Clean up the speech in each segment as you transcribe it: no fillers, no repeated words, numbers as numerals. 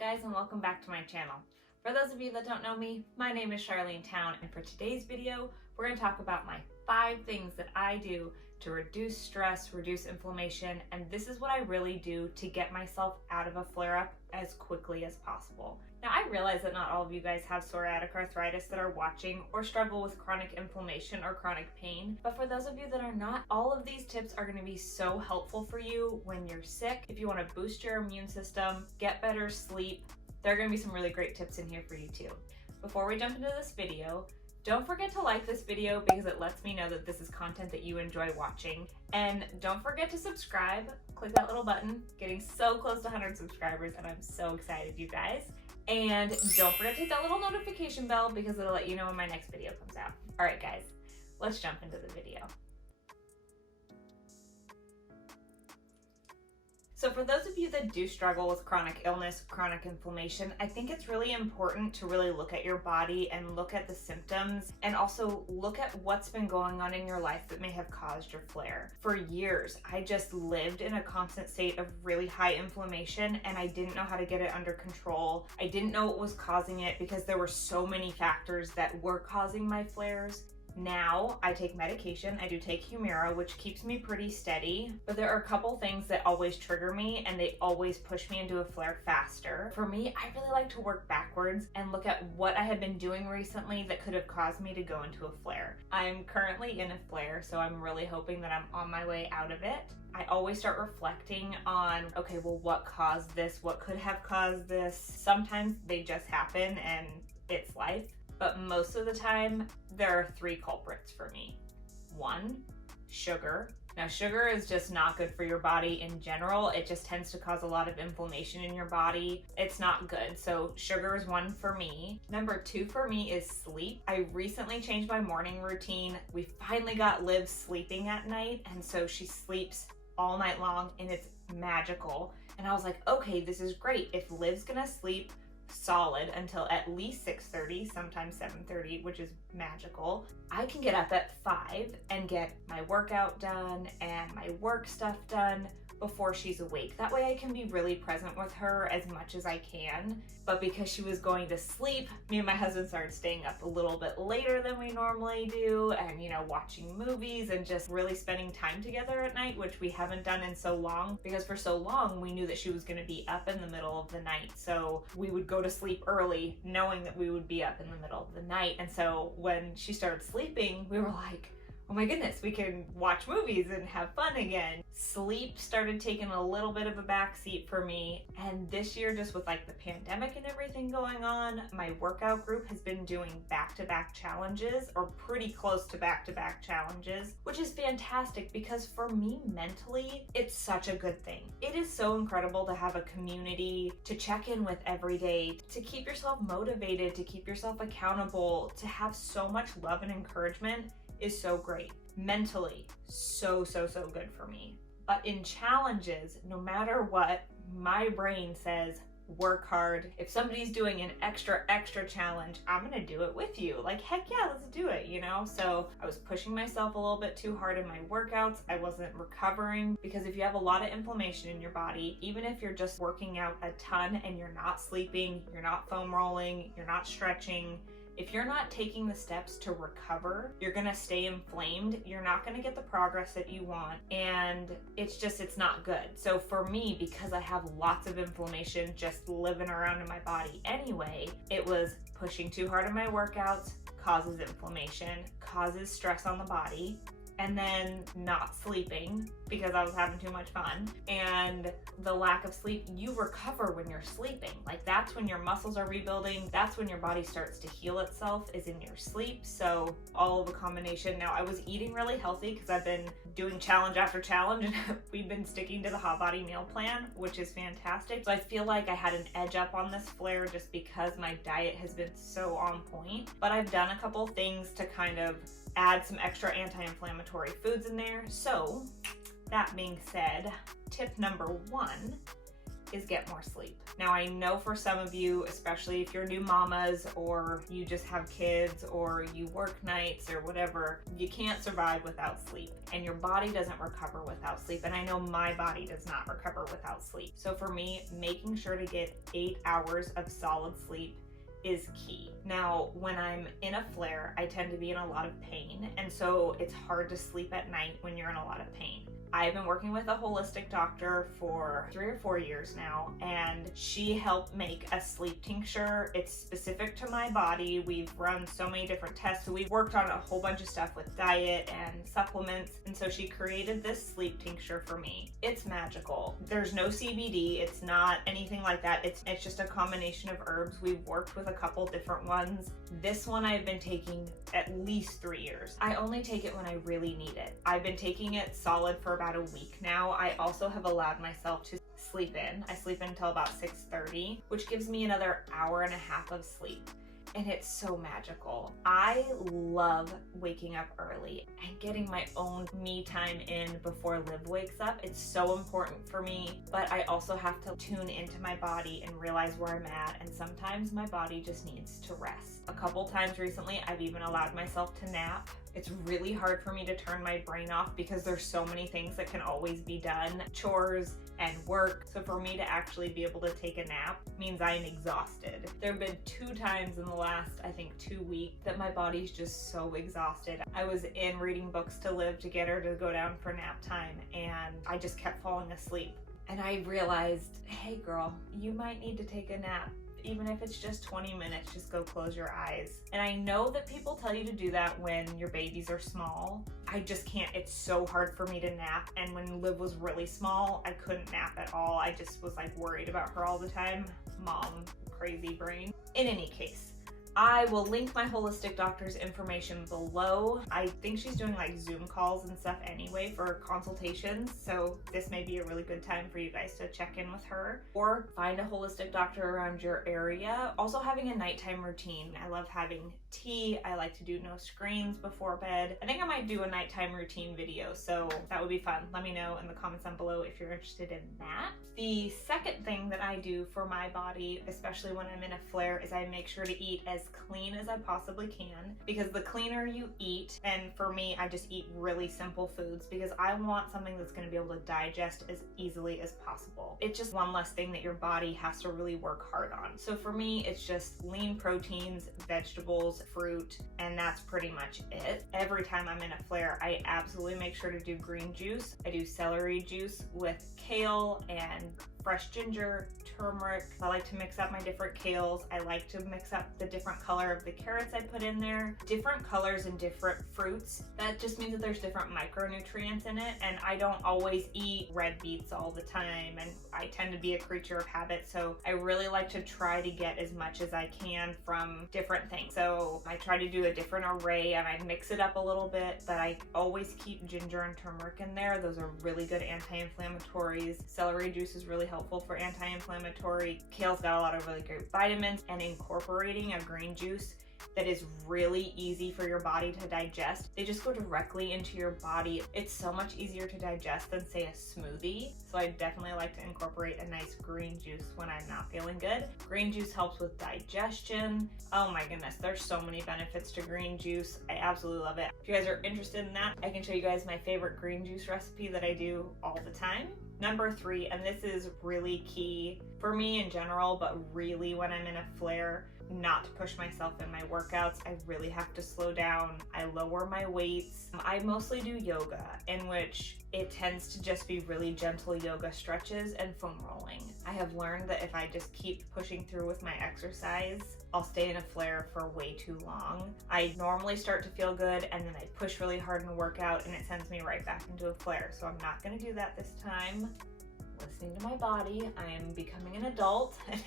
guys, and welcome back to my channel. For those of you that don't know me, my name is Charlene Town, and for today's video, we're going to talk about my 5 things that I do to reduce stress, reduce inflammation, and this is what I really do to get myself out of a flare-up as quickly as possible. Now, I realize that not all of you guys have psoriatic arthritis that are watching or struggle with chronic inflammation or chronic pain, but for those of you that are not, all of these tips are going to be so helpful for you when you're sick. If you want to boost your immune system, get better sleep, there are going to be some really great tips in here for you too. Before we jump into this video, don't forget to like this video because it lets me know that this is content that you enjoy watching. And don't forget to subscribe, click that little button, getting so close to 100 subscribers and I'm so excited, you guys. And don't forget to hit that little notification bell because it'll let you know when my next video comes out. All right guys, let's jump into the video. So for those of you that do struggle with chronic illness, chronic inflammation, I think it's really important to really look at your body and look at the symptoms and also look at what's been going on in your life that may have caused your flare. For years, I just lived in a constant state of really high inflammation and I didn't know how to get it under control. I didn't know what was causing it because there were so many factors that were causing my flares. Now I take medication. I do take Humira, which keeps me pretty steady, but there are a couple things that always trigger me and they always push me into a flare faster. For me, I really like to work backwards and look at what I had been doing recently that could have caused me to go into a flare. I'm currently in a flare, so I'm really hoping that I'm on my way out of it. I always start reflecting on, okay, well, what caused this? What could have caused this? Sometimes they just happen and it's life. But most of the time, there are 3 culprits for me. 1, sugar. Now, sugar is just not good for your body in general. It just tends to cause a lot of inflammation in your body. It's not good. So sugar is 1 for me. Number 2 for me is sleep. I recently changed my morning routine. We finally got Liv sleeping at night. And so she sleeps all night long and it's magical. And I was like, okay, this is great. If Liv's gonna sleep solid until at least 6:30, sometimes 7:30, which is magical, I can get up at 5 and get my workout done and my work stuff done before she's awake. That way I can be really present with her as much as I can. But because she was going to sleep, me and my husband started staying up a little bit later than we normally do and, watching movies and just really spending time together at night, which we haven't done in so long because for so long we knew that she was going to be up in the middle of the night. So we would go to sleep early knowing that we would be up in the middle of the night. And so when she started sleeping, we were like, oh my goodness, we can watch movies and have fun again. Sleep started taking a little bit of a backseat for me. And this year, just with like the pandemic and everything going on, my workout group has been doing back-to-back challenges or pretty close to back-to-back challenges, which is fantastic because for me mentally, it's such a good thing. It is so incredible to have a community to check in with every day, to keep yourself motivated, to keep yourself accountable, to have so much love and encouragement is so great. Mentally, so good for me. But in challenges, no matter what, my brain says, work hard. If somebody's doing an extra challenge, I'm gonna do it with you. Like, heck yeah, let's do it, So I was pushing myself a little bit too hard in my workouts. I wasn't recovering because if you have a lot of inflammation in your body, even if you're just working out a ton and you're not sleeping, you're not foam rolling, you're not stretching, if you're not taking the steps to recover, you're gonna stay inflamed. You're not gonna get the progress that you want. And it's not good. So for me, because I have lots of inflammation just living around in my body anyway, it was pushing too hard in my workouts, causes inflammation, causes stress on the body, and then not sleeping because I was having too much fun. And the lack of sleep, you recover when you're sleeping. Like that's when your muscles are rebuilding. That's when your body starts to heal itself is in your sleep. So all of a combination. Now I was eating really healthy because I've been doing challenge after challenge and we've been sticking to the hot body meal plan, which is fantastic. So I feel like I had an edge up on this flare just because my diet has been so on point. But I've done a couple things to kind of add some extra anti-inflammatory foods in there. So that being said, tip number 1 is get more sleep. Now, I know for some of you, especially if you're new mamas or you just have kids or you work nights or whatever, you can't survive without sleep, and your body doesn't recover without sleep. And I know my body does not recover without sleep. So for me, making sure to get 8 hours of solid sleep is key. Now, when I'm in a flare, I tend to be in a lot of pain, and so it's hard to sleep at night when you're in a lot of pain. I've been working with a holistic doctor for 3 or 4 years now, and she helped make a sleep tincture. It's specific to my body. We've run so many different tests. So we've worked on a whole bunch of stuff with diet and supplements, and so she created this sleep tincture for me. It's magical. There's no CBD. It's not anything like that. It's just a combination of herbs. We've worked with a couple different ones. This one I've been taking at least 3 years. I only take it when I really need it. I've been taking it solid for about a week now. I also have allowed myself to sleep in. I sleep in until about 6:30, which gives me another hour and a half of sleep. And it's so magical. I love waking up early and getting my own me time in before Liv wakes up. It's so important for me, but I also have to tune into my body and realize where I'm at, and sometimes my body just needs to rest. A couple times recently, I've even allowed myself to nap. It's really hard for me to turn my brain off because there's so many things that can always be done, chores and work. So for me to actually be able to take a nap means I'm exhausted. There have been 2 times in the last, I think, 2 weeks that my body's just so exhausted. I was in reading books to Liv to get her to go down for nap time, and I just kept falling asleep. And I realized, hey girl, you might need to take a nap. Even if it's just 20 minutes, just go close your eyes. And I know that people tell you to do that when your babies are small. I just can't. It's so hard for me to nap. And when Liv was really small, I couldn't nap at all. I just was like worried about her all the time. Mom, crazy brain. In any case, I will link my holistic doctor's information below. I think she's doing like Zoom calls and stuff anyway for consultations, so this may be a really good time for you guys to check in with her or find a holistic doctor around your area. Also, having a nighttime routine. I love having tea. I like to do no screens before bed. I think I might do a nighttime routine video, so that would be fun. Let me know in the comments down below if you're interested in that. The second thing that I do for my body, especially when I'm in a flare, is I make sure to eat as clean as I possibly can, because the cleaner you eat, and for me, I just eat really simple foods because I want something that's going to be able to digest as easily as possible. It's just one less thing that your body has to really work hard on. So for me, it's just lean proteins, vegetables, fruit, and that's pretty much it. Every time I'm in a flare, I absolutely make sure to do green juice. I do celery juice with kale and fresh ginger, turmeric. I like to mix up my different kales. I like to mix up the different color of the carrots I put in there. Different colors and different fruits. That just means that there's different micronutrients in it, and I don't always eat red beets all the time, and I tend to be a creature of habit, so I really like to try to get as much as I can from different things. So I try to do a different array, and I mix it up a little bit, but I always keep ginger and turmeric in there. Those are really good anti-inflammatories. Celery juice is really helpful for anti-inflammatory. Kale's got a lot of really great vitamins, and incorporating a green juice that is really easy for your body to digest. They just go directly into your body. It's so much easier to digest than, say, a smoothie. So I definitely like to incorporate a nice green juice when I'm not feeling good. Green juice helps with digestion. Oh my goodness, there's so many benefits to green juice. I absolutely love it. If you guys are interested in that, I can show you guys my favorite green juice recipe that I do all the time. Number 3, and this is really key for me in general, but really when I'm in a flare, not to push myself in my workouts. I really have to slow down. I lower my weights. I mostly do yoga, in which it tends to just be really gentle yoga stretches and foam rolling. I have learned that if I just keep pushing through with my exercise, I'll stay in a flare for way too long. I normally start to feel good, and then I push really hard in a workout, and it sends me right back into a flare. So I'm not gonna do that this time. Listening to my body, I am becoming an adult, and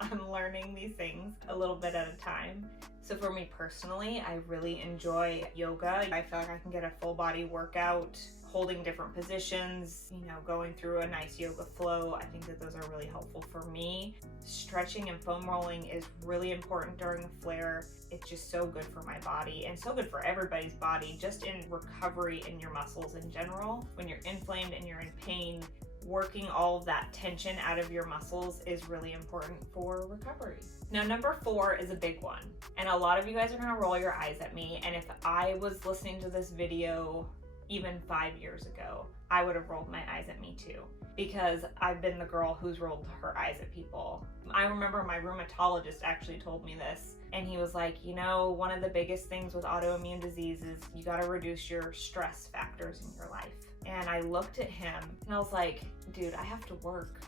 I'm learning these things a little bit at a time. So for me personally, I really enjoy yoga. I feel like I can get a full body workout, holding different positions, going through a nice yoga flow. I think that those are really helpful for me. Stretching and foam rolling is really important during a flare. It's just so good for my body and so good for everybody's body, just in recovery in your muscles in general. When you're inflamed and you're in pain, working all of that tension out of your muscles is really important for recovery. Now, number 4 is a big one. And a lot of you guys are gonna roll your eyes at me. And if I was listening to this video even 5 years ago, I would have rolled my eyes at me too, because I've been the girl who's rolled her eyes at people. I remember my rheumatologist actually told me this, and he was like, you know, one of the biggest things with autoimmune disease is you got to reduce your stress factors in your life. And I looked at him and I was like, dude, I have to work.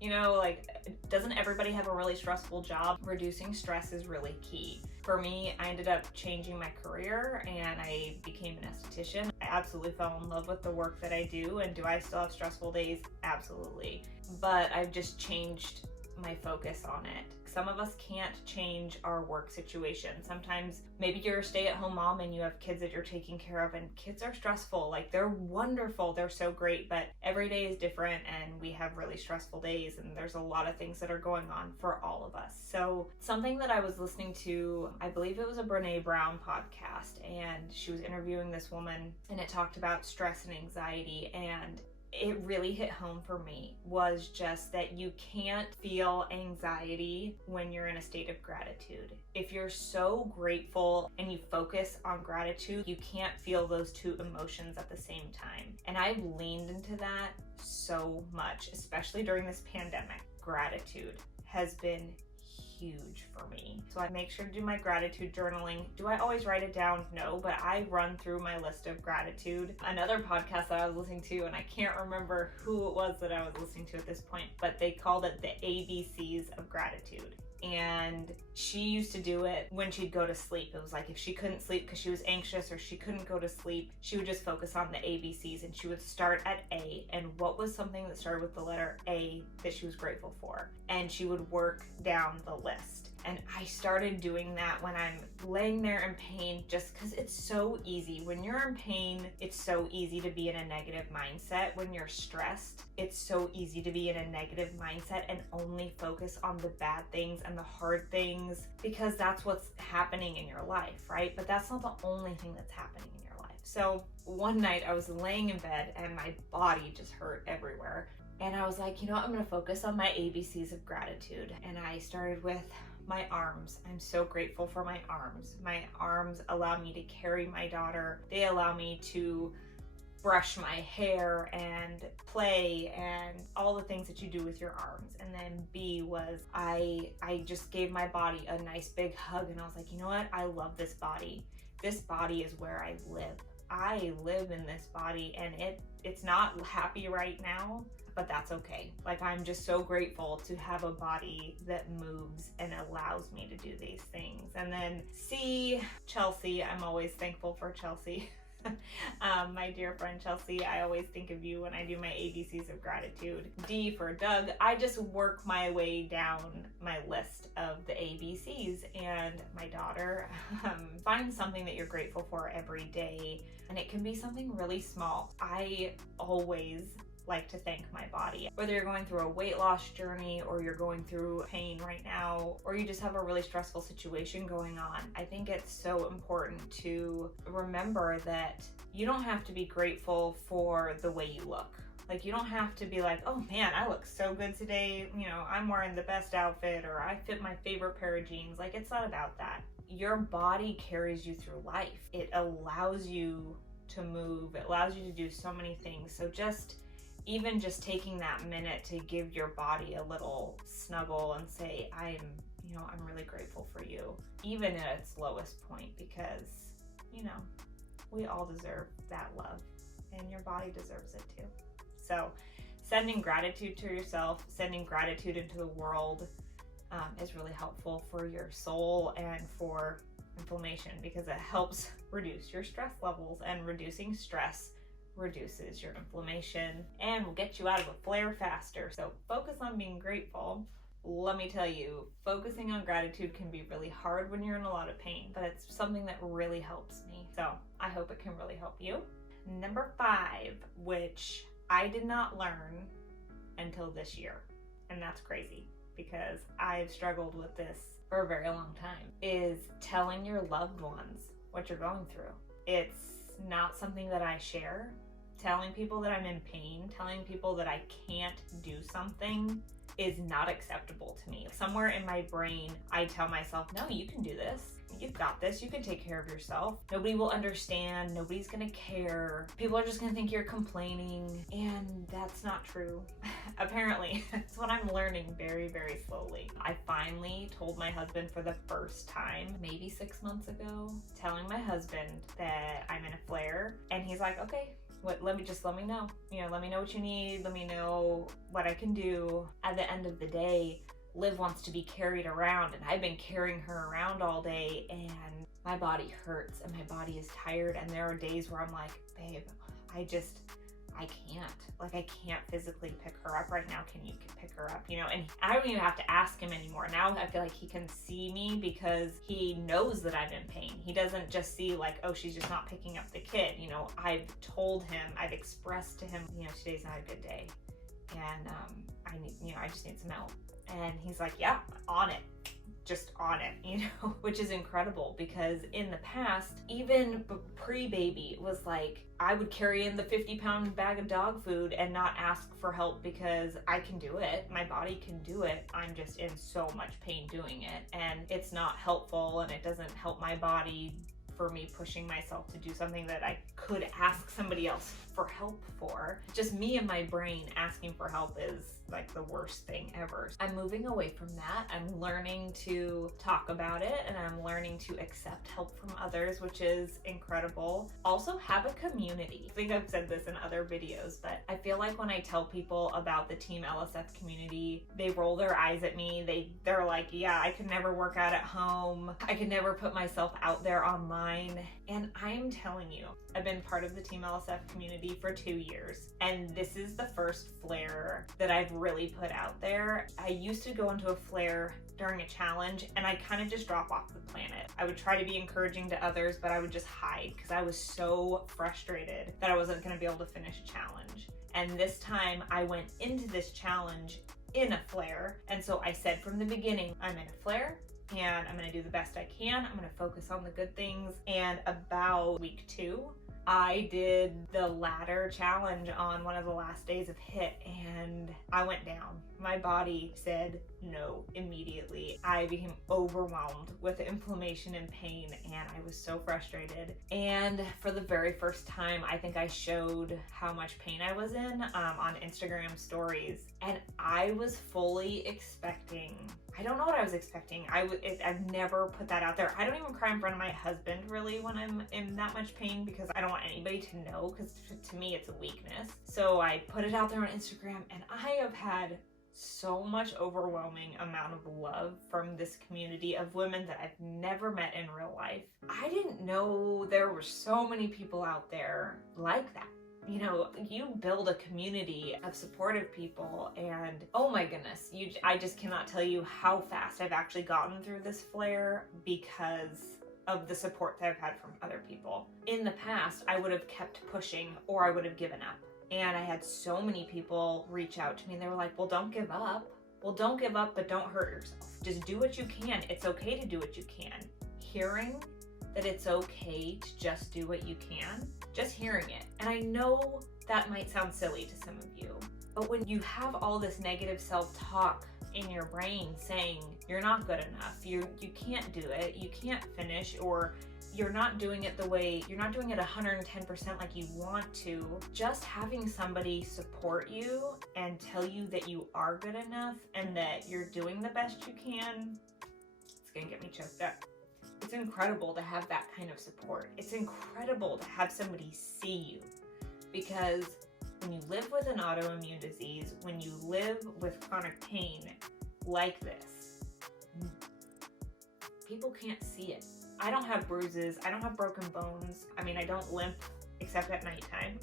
You know, like, doesn't everybody have a really stressful job? Reducing stress is really key. For me, I ended up changing my career and I became an esthetician. I absolutely fell in love with the work that I do. And do I still have stressful days? Absolutely. But I've just changed my focus on it. Some of us can't change our work situation. Sometimes maybe you're a stay-at-home mom and you have kids that you're taking care of, and kids are stressful. Like, they're wonderful, they're so great, but every day is different and we have really stressful days, and there's a lot of things that are going on for all of us. So something that I was listening to, I believe it was a Brene Brown podcast, and she was interviewing this woman and it talked about stress and anxiety, and it really hit home for me was just that you can't feel anxiety when you're in a state of gratitude. If you're so grateful and you focus on gratitude, you can't feel those two emotions at the same time. And I've leaned into that so much, especially during this pandemic. Gratitude has been huge for me. So I make sure to do my gratitude journaling. Do I always write it down? No, but I run through my list of gratitude. Another podcast that I was listening to, and I can't remember who it was that I was listening to at this point, but they called it the ABCs of gratitude. And she used to do it when she'd go to sleep. It was like if she couldn't sleep because she was anxious or she couldn't go to sleep, she would just focus on the ABCs, and she would start at A. And what was something that started with the letter A that she was grateful for? And she would work down the list. And I started doing that when I'm laying there in pain, just because it's so easy. When you're in pain, it's so easy to be in a negative mindset. When you're stressed, it's so easy to be in a negative mindset and only focus on the bad things and the hard things, because that's what's happening in your life, right? But that's not the only thing that's happening in your life. So one night I was laying in bed and my body just hurt everywhere. And I was like, you know what? I'm going to focus on my ABCs of gratitude. And I started with my arms. I'm so grateful for my arms. My arms allow me to carry my daughter. They allow me to brush my hair and play and all the things that you do with your arms. And then B was I just gave my body a nice big hug, and I was like, you know what? I love this body. This body is where I live. I live in this body, and it's not happy right now, but that's okay. Like, I'm just so grateful to have a body that moves and allows me to do these things. And then C, Chelsea, I'm always thankful for Chelsea. My dear friend Chelsea, I always think of you when I do my ABCs of gratitude. D for Doug, I just work my way down my list of the ABCs. And my daughter, find something that you're grateful for every day, and it can be something really small. I always like to thank my body. Whether you're going through a weight loss journey, or you're going through pain right now, or you just have a really stressful situation going on, I think it's so important to remember that you don't have to be grateful for the way you look. Like, you don't have to be like, oh man, I look so good today, you know, I'm wearing the best outfit, or I fit my favorite pair of jeans. Like, it's not about that. Your body carries you through life. It allows you to move. It allows you to do so many things. So even just taking that minute to give your body a little snuggle and say, I'm really grateful for you, even at its lowest point, because, you know, we all deserve that love, and your body deserves it too. So sending gratitude to yourself, sending gratitude into the world is really helpful for your soul and for inflammation, because it helps reduce your stress levels, and reducing stress reduces your inflammation and will get you out of a flare faster. So focus on being grateful. Let me tell you, focusing on gratitude can be really hard when you're in a lot of pain, but it's something that really helps me. So I hope it can really help you. Number 5, which I did not learn until this year, and that's crazy because I've struggled with this for a very long time, is telling your loved ones what you're going through. It's not something that I share Telling people that I'm in pain, telling people that I can't do something is not acceptable to me. Somewhere in my brain, I tell myself, no, you can do this. You've got this. You can take care of yourself. Nobody will understand. Nobody's gonna care. People are just gonna think you're complaining. And that's not true. Apparently, that's what I'm learning very, very slowly. I finally told my husband for the first time, maybe 6 months ago, telling my husband that I'm in a flare. And he's like, okay, let me know. Let me know what you need. Let me know what I can do. At the end of the day, Liv wants to be carried around, and I've been carrying her around all day, and my body hurts and my body is tired, and there are days where I'm like, babe, I can't. Like, I can't physically pick her up right now. Can you pick her up? And I don't even have to ask him anymore. Now I feel like he can see me because he knows that I'm in pain. He doesn't just see like, oh, she's just not picking up the kid. I've told him, I've expressed to him, today's not a good day. And I just need some help. And he's like, yeah, on it. Just on it, which is incredible because in the past, even pre-baby, was like, I would carry in the 50-pound bag of dog food and not ask for help because I can do it. My body can do it. I'm just in so much pain doing it. And it's not helpful, and it doesn't help my body for me pushing myself to do something that I could ask somebody else for help for. Just me and my brain asking for help is like the worst thing ever. I'm moving away from that. I'm learning to talk about it, and I'm learning to accept help from others, which is incredible. Also, have a community. I think I've said this in other videos, but I feel like when I tell people about the TeamLSF community, they roll their eyes at me. They're like, yeah, I could never work out at home. I could never put myself out there online. And I'm telling you, I've been part of the TeamLSF community for 2 years, and this is the first flare that I've really put out there. I used to go into a flare during a challenge, and I kind of just drop off the planet. I would try to be encouraging to others, but I would just hide because I was so frustrated that I wasn't going to be able to finish a challenge. And this time I went into this challenge in a flare, and so I said from the beginning, I'm in a flare, and I'm gonna do the best I can. I'm gonna focus on the good things. And about week 2, I did the ladder challenge on one of the last days of HIIT, and I went down. My body said no immediately. I became overwhelmed with inflammation and pain, and I was so frustrated. And for the very first time, I think I showed how much pain I was in on Instagram stories, and I was fully expecting, I don't know what I was expecting. I've never put that out there. I don't even cry in front of my husband really when I'm in that much pain because I don't want anybody to know, because to me it's a weakness. So I put it out there on Instagram, and I have had so much overwhelming amount of love from this community of women that I've never met in real life. I didn't know there were so many people out there like that. You build a community of supportive people, and oh my goodness, I just cannot tell you how fast I've actually gotten through this flare because of the support that I've had from other people. In the past, I would have kept pushing or I would have given up. And I had so many people reach out to me, and they were like, well, don't give up. Well, don't give up, but don't hurt yourself. Just do what you can. It's okay to do what you can. Hearing that it's okay to just do what you can, just hearing it. And I know that might sound silly to some of you, but when you have all this negative self-talk in your brain saying you're not good enough, you can't do it, you can't finish, or you're not doing it 110% like you want to, just having somebody support you and tell you that you are good enough and that you're doing the best you can, it's gonna get me choked up. It's incredible to have that kind of support. It's incredible to have somebody see you, because when you live with an autoimmune disease, when you live with chronic pain like this, people can't see it. I don't have bruises. I don't have broken bones. I mean, I don't limp except at nighttime,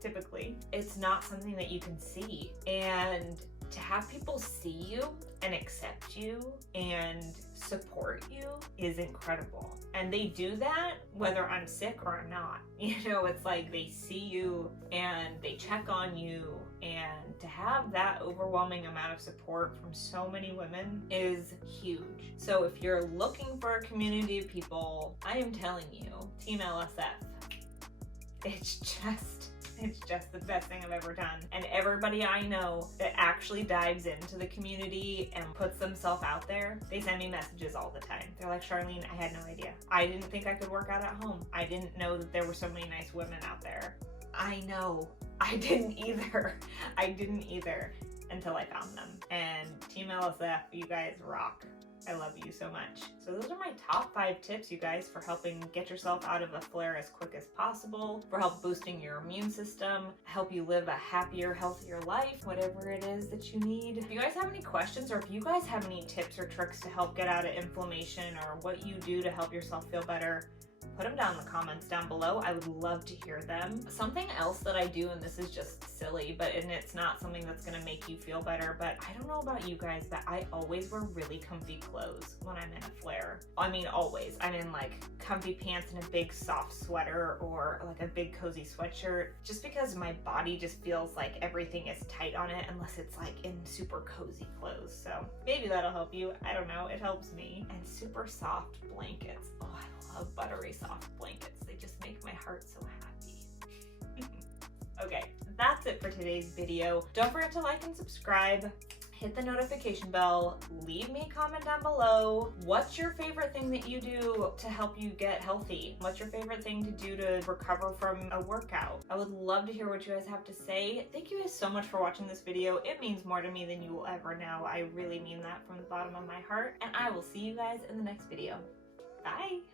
typically. It's not something that you can see. And to have people see you and accept you and support you is incredible. And they do that whether I'm sick or I'm not. It's like they see you and they check on you, and to have that overwhelming amount of support from so many women is huge. So if you're looking for a community of people, I am telling you, TeamLSF, it's just It's just the best thing I've ever done. And everybody I know that actually dives into the community and puts themselves out there, they send me messages all the time. They're like, Charlene, I had no idea. I didn't think I could work out at home. I didn't know that there were so many nice women out there. I know. I didn't either. I didn't either until I found them. And TeamLSF, you guys rock. I love you so much. So those are my top 5 tips, you guys, for helping get yourself out of a flare as quick as possible, for help boosting your immune system, help you live a happier, healthier life, whatever it is that you need. If you guys have any questions, or if you guys have any tips or tricks to help get out of inflammation, or what you do to help yourself feel better, put them down in the comments down below. I would love to hear them. Something else that I do, and this is just silly, and it's not something that's gonna make you feel better, but I don't know about you guys, but I always wear really comfy clothes when I'm in a flare. I mean, always. I'm in like comfy pants and a big soft sweater, or like a big cozy sweatshirt, just because my body just feels like everything is tight on it, unless it's like in super cozy clothes. So maybe that'll help you. I don't know, it helps me. And super soft blankets. Oh, I love buttery soft blankets. They just make my heart so happy. Okay, that's it for today's video. Don't forget to like and subscribe. Hit the notification bell. Leave me a comment down below. What's your favorite thing that you do to help you get healthy? What's your favorite thing to do to recover from a workout? I would love to hear what you guys have to say. Thank you guys so much for watching this video. It means more to me than you will ever know. I really mean that from the bottom of my heart. And I will see you guys in the next video. Bye.